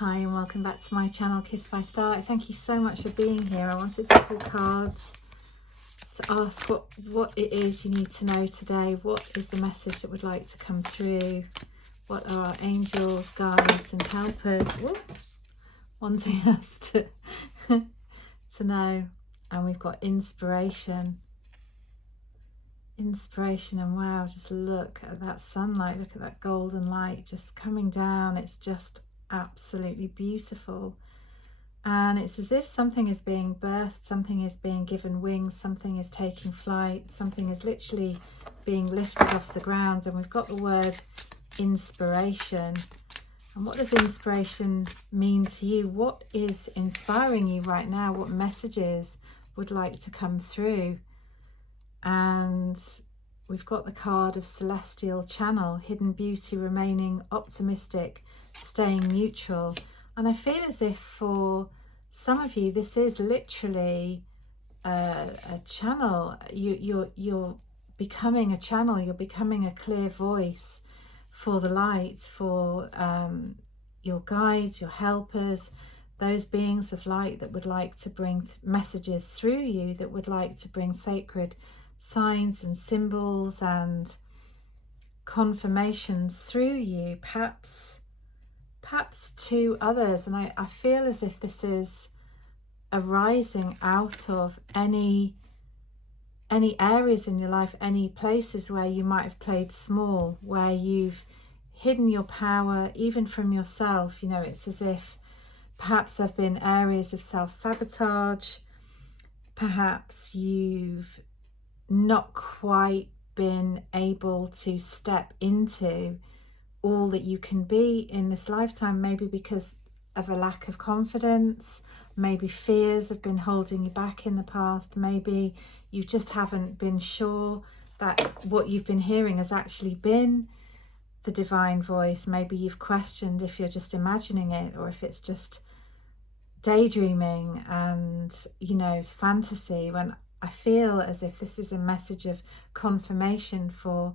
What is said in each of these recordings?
Hi and welcome back to my channel, Kiss by Starlight. Thank you so much for being here. I wanted to pull cards to ask what it is you need to know today. What is the message that would like to come through? What are our angels, guides and helpers wanting us to know? And we've got inspiration. And wow, just look at that sunlight, look at that golden light just coming down. It's just absolutely beautiful, and it's as if something is being birthed, something is being given wings, something is taking flight, something is literally being lifted off the ground. And we've got the word inspiration. And what does inspiration mean to you? What is inspiring you right now? What messages would like to come through? And we've got the card of celestial channel, hidden beauty, remaining optimistic, staying neutral. And I feel as if for some of you this is literally a channel. You're becoming a channel, you're becoming a clear voice for the light, for your guides, your helpers, those beings of light that would like to bring messages through you, that would like to bring sacred signs and symbols and confirmations through you, perhaps to others. And I feel as if this is arising out of any areas in your life, any places where you might have played small, where you've hidden your power even from yourself. You know, it's as if perhaps there have been areas of self-sabotage. Perhaps you've not quite been able to step into all that you can be in this lifetime, maybe because of a lack of confidence, maybe fears have been holding you back in the past, maybe you just haven't been sure that what you've been hearing has actually been the divine voice. Maybe you've questioned if you're just imagining it or if it's just daydreaming and, you know, fantasy, when I feel as if this is a message of confirmation for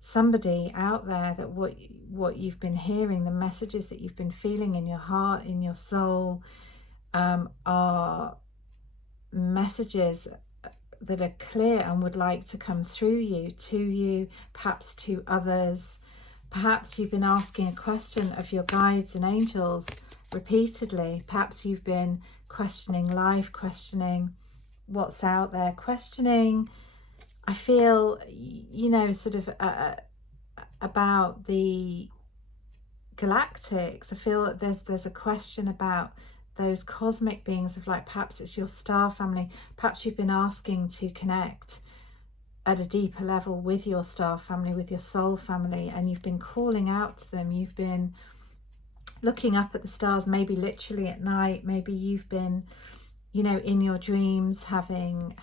somebody out there, that what you've been hearing, the messages that you've been feeling in your heart, in your soul, are messages that are clear and would like to come through you, to you, perhaps to others. Perhaps you've been asking a question of your guides and angels repeatedly. Perhaps you've been questioning life, questioning what's out there, questioning, I feel, you know, sort of about the galactics. I feel that there's a question about those cosmic beings of light. Perhaps it's your star family. Perhaps you've been asking to connect at a deeper level with your star family, with your soul family, and you've been calling out to them. You've been looking up at the stars, maybe literally at night. Maybe you've been, you know, in your dreams having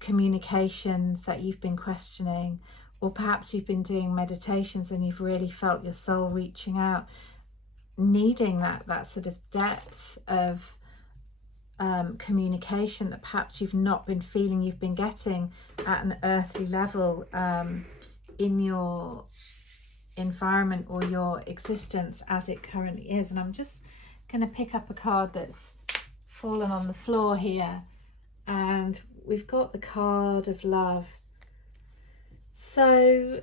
communications that you've been questioning, or perhaps you've been doing meditations and you've really felt your soul reaching out, needing that sort of depth of communication that perhaps you've not been feeling you've been getting at an earthly level in your environment or your existence as it currently is. And I'm just going to pick up a card that's fallen on the floor here, and we've got the card of love. So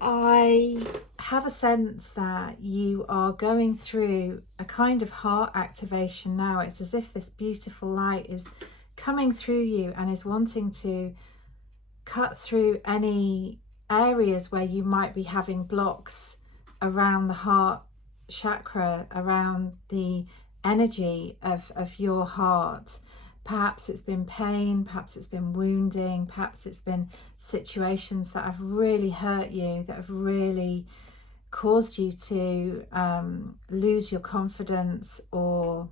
I have a sense that you are going through a kind of heart activation now. It's as if this beautiful light is coming through you and is wanting to cut through any areas where you might be having blocks around the heart chakra, around the energy of your heart. Perhaps it's been pain, perhaps it's been wounding, perhaps it's been situations that have really hurt you, that have really caused you to lose your confidence or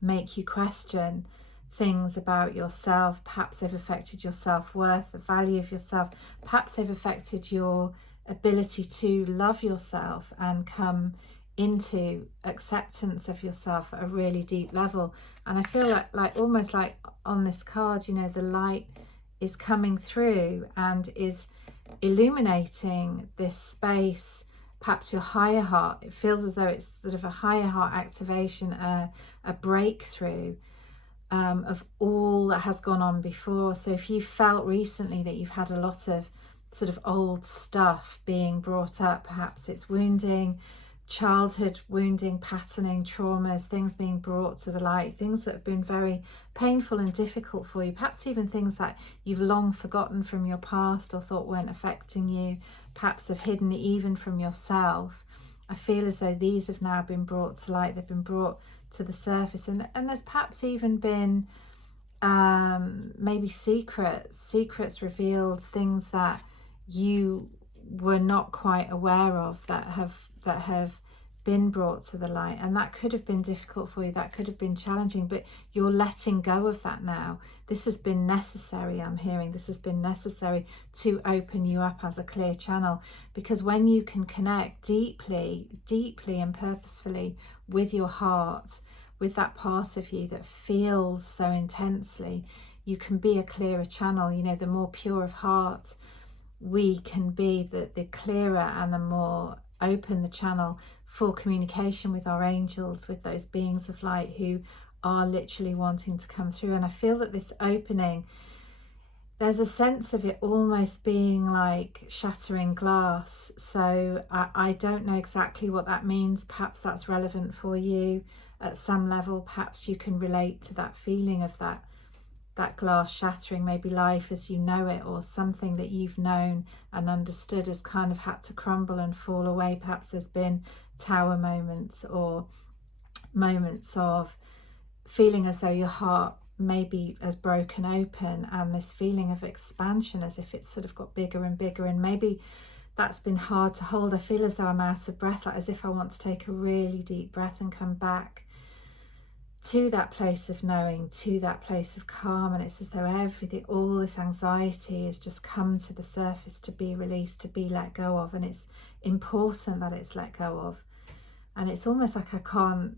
make you question things about yourself. Perhaps they've affected your self-worth, the value of yourself. Perhaps they've affected your ability to love yourself and come into acceptance of yourself at a really deep level. And I feel like almost like on this card, you know, the light is coming through and is illuminating this space perhaps your higher heart. It feels as though it's sort of a higher heart activation, a breakthrough of all that has gone on before. So if you felt recently that you've had a lot of sort of old stuff being brought up, perhaps it's wounding, childhood wounding, patterning, traumas, things being brought to the light, things that have been very painful and difficult for you, perhaps even things that you've long forgotten from your past or thought weren't affecting you, perhaps have hidden even from yourself. I feel as though these have now been brought to light, they've been brought to the surface, and there's perhaps even been maybe secrets revealed, things that you were not quite aware of that have been brought to the light, and that could have been difficult for you, that could have been challenging, but you're letting go of that now. This has been necessary. I'm hearing this has been necessary to open you up as a clear channel, because when you can connect deeply and purposefully with your heart, with that part of you that feels so intensely, you can be a clearer channel. You know, the more pure of heart we can be, the clearer and the more open the channel for communication with our angels, with those beings of light who are literally wanting to come through. And I feel that this opening, there's a sense of it almost being like shattering glass. So I don't know exactly what that means. Perhaps that's relevant for you at some level. Perhaps you can relate to that feeling of that glass shattering. Maybe life as you know it, or something that you've known and understood, has kind of had to crumble and fall away. Perhaps there's been tower moments, or moments of feeling as though your heart maybe has broken open, and this feeling of expansion as if it's sort of got bigger and bigger, and maybe that's been hard to hold. I feel as though I'm out of breath, like as if I want to take a really deep breath and come back to that place of knowing, to that place of calm. And it's as though everything, all this anxiety has just come to the surface to be released, to be let go of. And it's important that it's let go of. And it's almost like I can't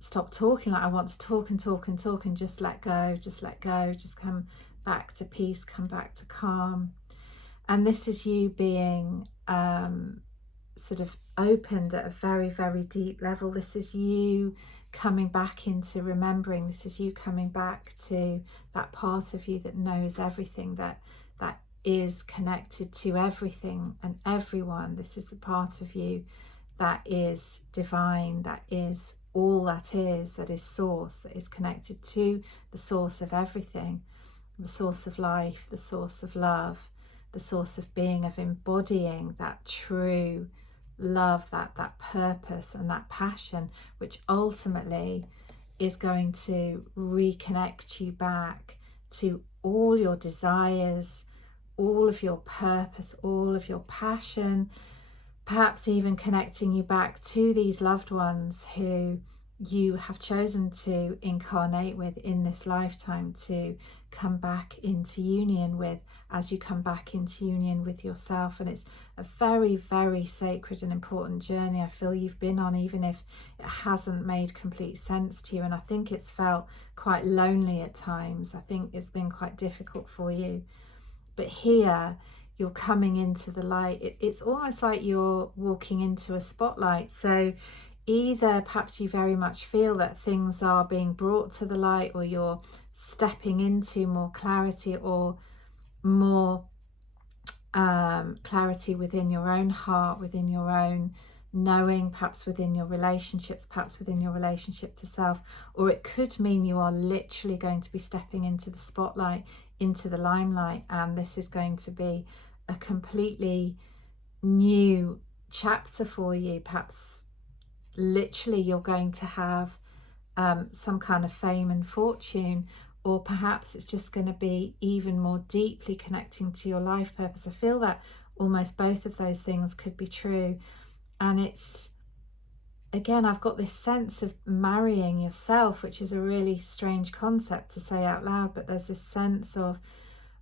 stop talking, like I want to talk and talk and talk and just let go, just come back to peace, come back to calm. And this is you being sort of opened at a very, very deep level. This is you coming back into remembering. This is you coming back to that part of you that knows everything, that is connected to everything and everyone. This is the part of you that is divine, that is all that is source, that is connected to the source of everything, the source of life, the source of love, the source of being, of embodying that true love, that purpose and that passion, which ultimately is going to reconnect you back to all your desires, all of your purpose, all of your passion, perhaps even connecting you back to these loved ones who you have chosen to incarnate with in this lifetime, to come back into union with, as you come back into union with yourself. And it's a very, very sacred and important journey I feel you've been on, even if it hasn't made complete sense to you. And I think it's felt quite lonely at times. I think it's been quite difficult for you. But here, you're coming into the light. It's almost like you're walking into a spotlight. So either perhaps you very much feel that things are being brought to the light, or you're stepping into more clarity, or more clarity within your own heart, within your own knowing, perhaps within your relationships, perhaps within your relationship to self. Or it could mean you are literally going to be stepping into the spotlight, into the limelight, and this is going to be a completely new chapter for you. Perhaps literally you're going to have some kind of fame and fortune, or perhaps it's just going to be even more deeply connecting to your life purpose. I feel that almost both of those things could be true. And it's, again, I've got this sense of marrying yourself, which is a really strange concept to say out loud, but there's this sense of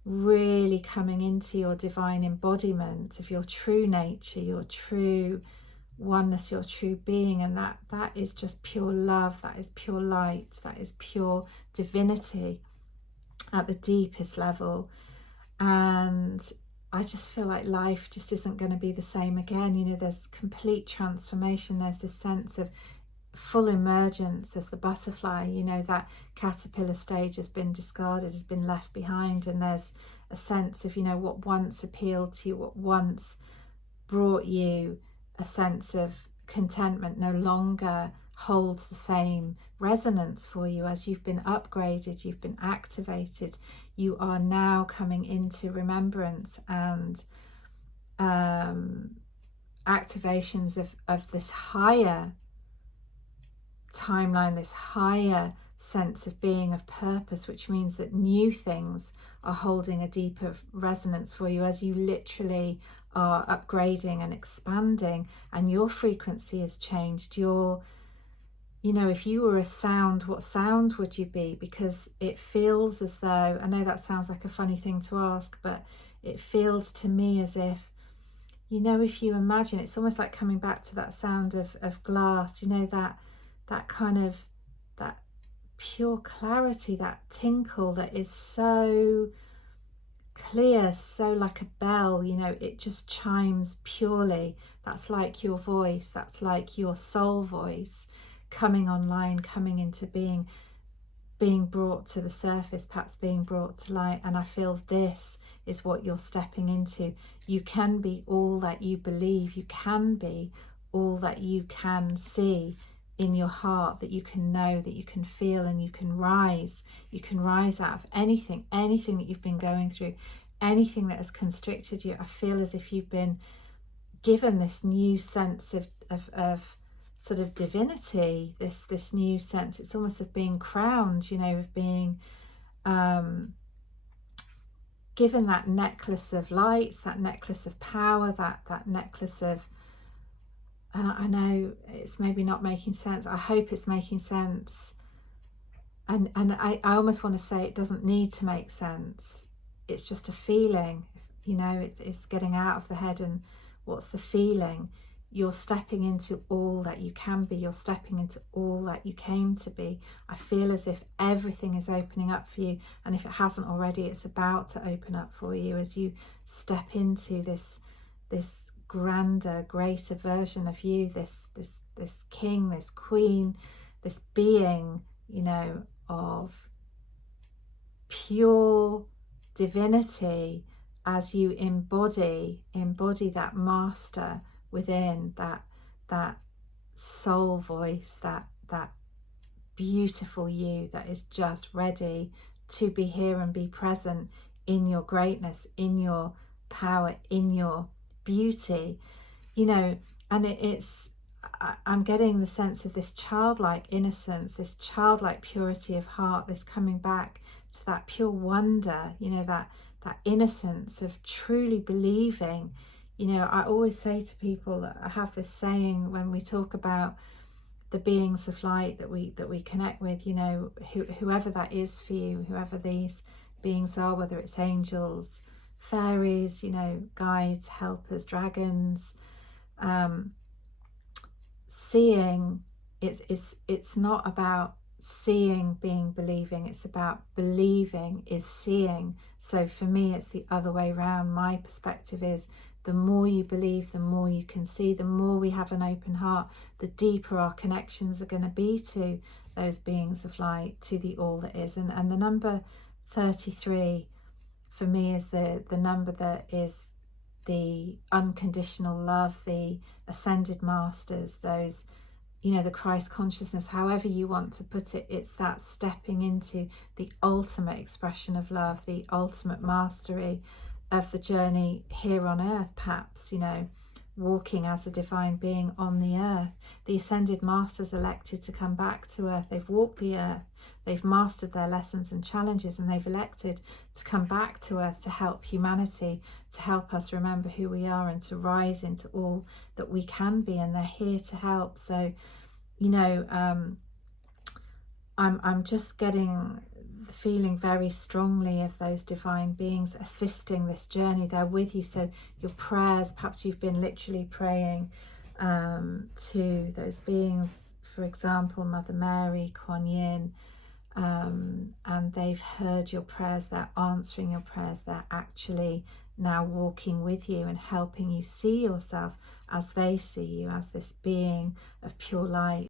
really coming into your divine embodiment of your true nature, your true oneness, your true being. And that is just pure love, that is pure light, that is pure divinity at the deepest level. And I just feel like life just isn't going to be the same again. You know, there's complete transformation. There's this sense of full emergence as the butterfly. You know, that caterpillar stage has been discarded, has been left behind, and there's a sense of, you know, what once appealed to you, what once brought you a sense of contentment, no longer holds the same resonance for you. As you've been upgraded, you've been activated, you are now coming into remembrance and activations of this higher timeline, this higher sense of being, of purpose, which means that new things are holding a deeper resonance for you as you literally are upgrading and expanding, and your frequency has changed. Your, you know, if you were a sound, what sound would you be? Because it feels as though, I know that sounds like a funny thing to ask, but it feels to me as if, you know, if you imagine, it's almost like coming back to that sound of glass, you know, that kind of, that pure clarity, that tinkle that is so clear, so like a bell, you know, it just chimes purely. That's like your voice, that's like your soul voice coming online, coming into being brought to the surface, perhaps being brought to light. And I feel this is what you're stepping into. You can be all that you believe, you can be all that you can see in your heart, that you can know, that you can feel, and you can rise out of anything that you've been going through, anything that has constricted you. I feel as if you've been given this new sense of sort of divinity, this new sense, it's almost of being crowned, you know, of being given that necklace of lights, that necklace of power, that necklace of, and I know it's maybe not making sense, I hope it's making sense, and I almost want to say it doesn't need to make sense, it's just a feeling, you know, it's getting out of the head. And what's the feeling? You're stepping into all that you can be, you're stepping into all that you came to be. I feel as if everything is opening up for you, and if it hasn't already, it's about to open up for you as you step into this grander, greater version of you, this king, this queen, this being, you know, of pure divinity, as you embody that master within, that soul voice, that beautiful you that is just ready to be here and be present in your greatness, in your power, in your beauty, you know. And I'm getting the sense of this childlike innocence, this childlike purity of heart, this coming back to that pure wonder, you know, that innocence of truly believing. You know, I always say to people that I have this saying when we talk about the beings of light that we connect with, you know, whoever that is for you, whoever these beings are, whether it's angels, fairies, you know, guides, helpers, dragons, seeing, it's not about seeing being believing, it's about believing is seeing. So for me, it's the other way around. My perspective is, the more you believe, the more you can see, the more we have an open heart, the deeper our connections are going to be to those beings of light, to the all that is. And the number 33 for me is the number that is the unconditional love, the ascended masters, those, you know, the Christ consciousness, however you want to put it. It's that stepping into the ultimate expression of love, the ultimate mastery of the journey here on earth, perhaps, you know, walking as a divine being on the earth. The ascended masters elected to come back to earth. They've walked the earth, they've mastered their lessons and challenges, and they've elected to come back to earth to help humanity, to help us remember who we are and to rise into all that we can be, and they're here to help. So, you know, I'm just getting feeling very strongly of those divine beings assisting this journey. They're with you. So your prayers, perhaps you've been literally praying to those beings, for example, Mother Mary, Kuan Yin, and they've heard your prayers, they're answering your prayers, they're actually now walking with you and helping you see yourself as they see you, as this being of pure light.